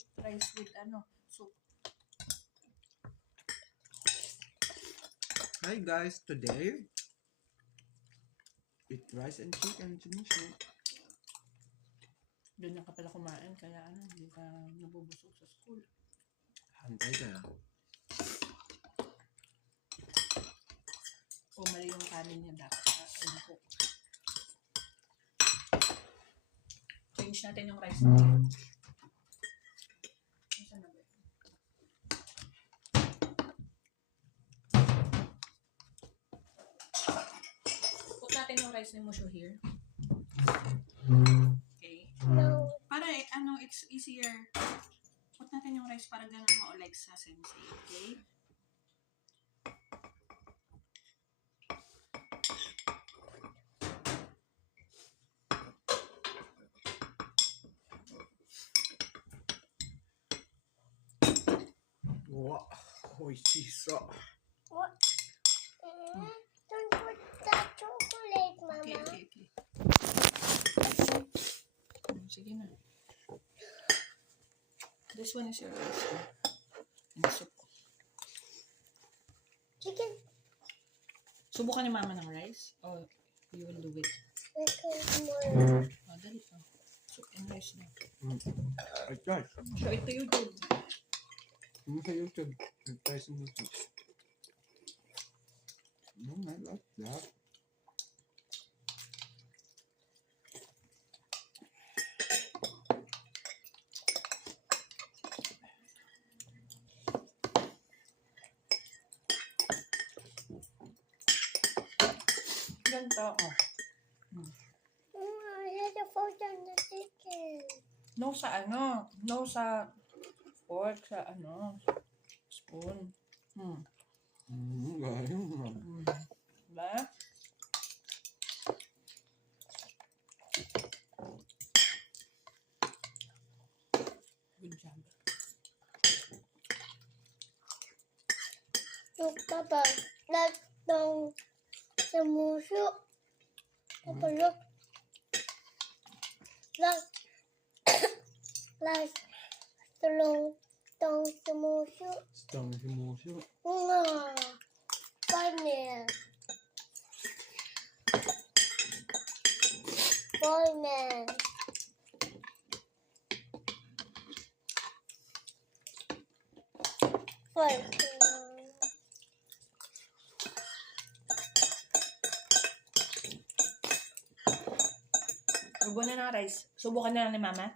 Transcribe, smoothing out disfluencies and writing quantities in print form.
eat rice with soup. Hi guys, today eat rice and chicken sinuso. Doon na ka pala kumain, kaya hindi ka nabubusog sa school. Hantay ka na. O mali yung kanin niya dapat sa cook. Change natin yung rice natin. Saan na ba? Put natin yung rice ni Musho here. Okay. No. Para it's easier. Put natin yung rice para ganun mo like sa sensei. Okay? Wow, oishiso. What? Don't put that chocolate, Mama. Okay. Sige na. This one is your rice. And soup. Chicken. Subukan ni Mama ng rice? Or you will do it? More. Oh, dali pa. Soup and rice na. Eat rice. Show it to YouTube. Sa YouTube. Eat rice and sinuso. I like that. Ganito, oh. I had a fork on the chicken. No sa fork, sa spoon. Diba? Good job. Look, Papa. That's the samosa. Papa, look. Like the long samosa. Stang sinuso. Fireman. Fireman. Subukan na ng rice. Subukan na lang ni Mama.